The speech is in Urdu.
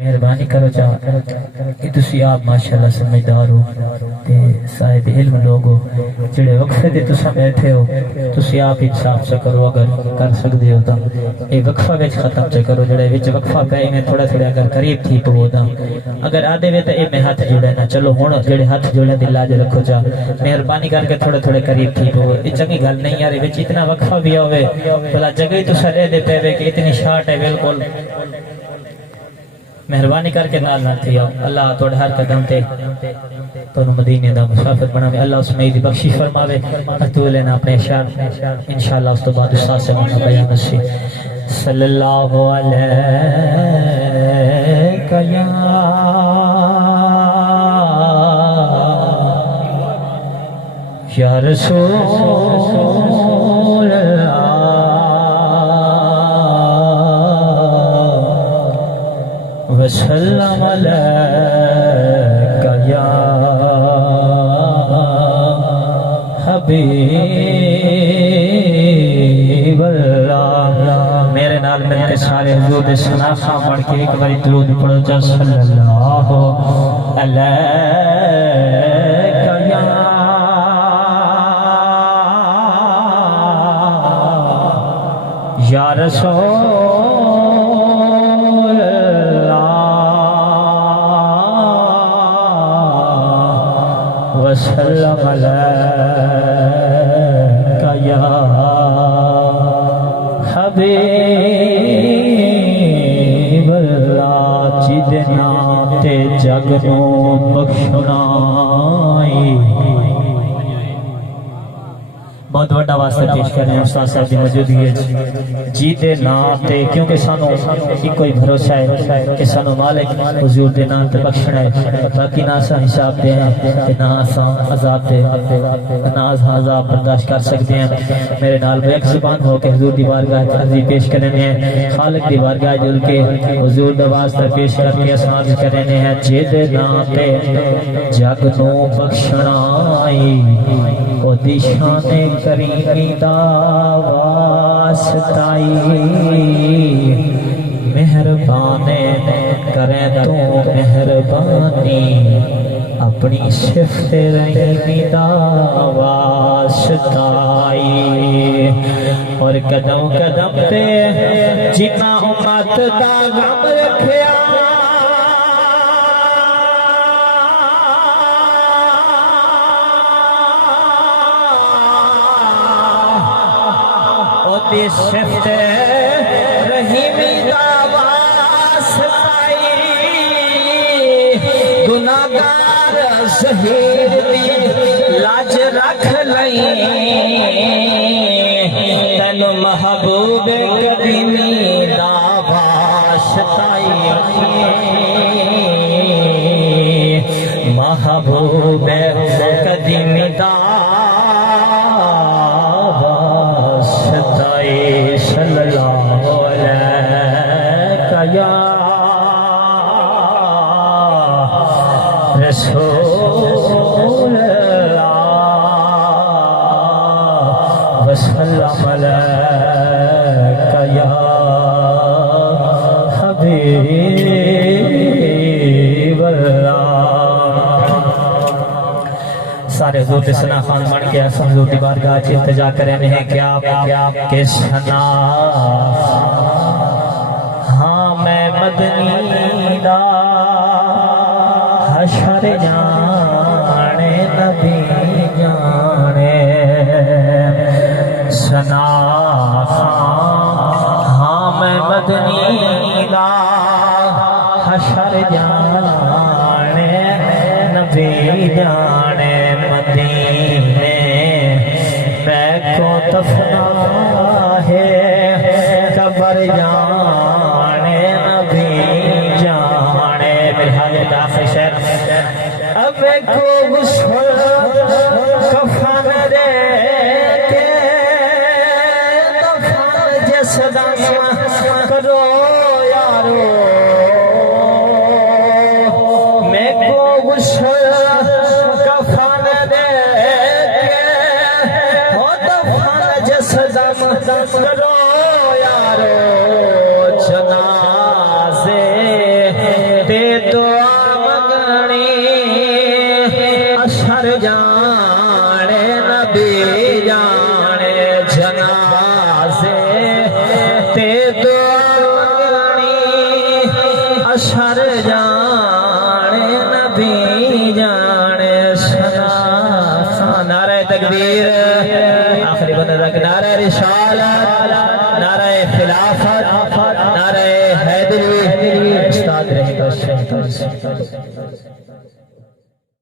مہربانی کرو چاہ کہ تسی آپ ماشاءاللہ سمجھدار ہو تے صاحب علم لوگ ہو جڑے وقفے دے تسا بیٹھے ہو تسی آپ انصاف سے کرو اگر کر سکتے ہو تا اے وقفہ وچ ختم سے کرو جڑے وچ وقفہ پہ میں تھوڑا تھوڑا اگر قریب تھی پو دا اگر آدھے وے تے اے میں ہاتھ جوڑے نا چلو ہن جڑے ہاتھ جوڑے دل لاج رکھو چاہ مہربانی کر کے تھوڑے تھوڑے قریب تھی پو اے چنگی گل نہیں یار وچ اتنا وقفہ بھی ہوے بھلا جگہ ہی تسا دے پے وے کہ اتنی شارٹ ہے بالکل مہربانی کر کے نال نہ تھی آؤ اللہ توڑ ہر قدم تے تو مدینے دا مسافر بناوے اللہ اس میں بخشی فرماوے تو لینا اپنے اشعار انشاءاللہ اس تو بعد استاد سے منا بیان اسی صلی اللہ علیہ یا رسول اللہ وسلم علیکہ یا حبیب اللہ میرے نال مل کے سارے حضور دے ثنا خواہ پڑھ کے ایک باری درود پڑھو جا صلی اللہ علیکہ یا رسول وسلم علیکہ یا حبیب اللہ جدے ناتے جگ نو بخشنائی بہت بڑا واسطہ پیش کر رہے ہیں استاد صاحب کی موجودگی ہے جیتے ناتے کیونکہ سانو ہی کوئی بھروسہ ہے کہ سانو مالک حضور دے نام تے بخشنا ہے باقی نہ سا حساب دے ہیں کہ نہ سا عذاب دے نہ عذاب برداشت کر سکتے ہیں میرے نال بیک زبان ہو کے حضور دی بارگاہ عظیم پیش کرنے ہیں خالق دی بارگاہ جل کے حضور دا واسطہ پیش کر کے اسماز کرنے ہیں جیتے ناتے جگ نو بخشنائی او دی شان کریمی دا واسطائی مہربانے کریں تو مہربانی اپنی صفت رحیمی دا واسطائی اور قدم قدم تے جنا امت دا غم رکھیا صفت رحیمی دا واسطائی گناہگار ظہیر دی لاج رکھ لئیں تینو محبوب قدیمی دا واسطائی محبوب قدیمی دا صلی اللہ علیہ یا رسول اللہ وسلم علیکہ یا حبیب اللہ سارے حضور دے ثنا خان بن کے ایسا حضور دی بارگاہ چ التجا کرے ہیں کہ آپ کے ثنا ہاں میں مدنی دا حشر جانے نبی جانے ثنا ہاں میں مدنی دا حشر جانے نبی جانے مدینے میں کو دفنا ہے قبر جانے نبی جانے میرے حاضر داخل شہر اب کو غسل کفن دے کے دفن جسدہ کرو یارو میں کو غسل کفن دے کرو یارو جنازے تکبیر آخری بندہ تک نعرہ رسالت نعرہ خلافت نعرہ حیدری استاد رہے گا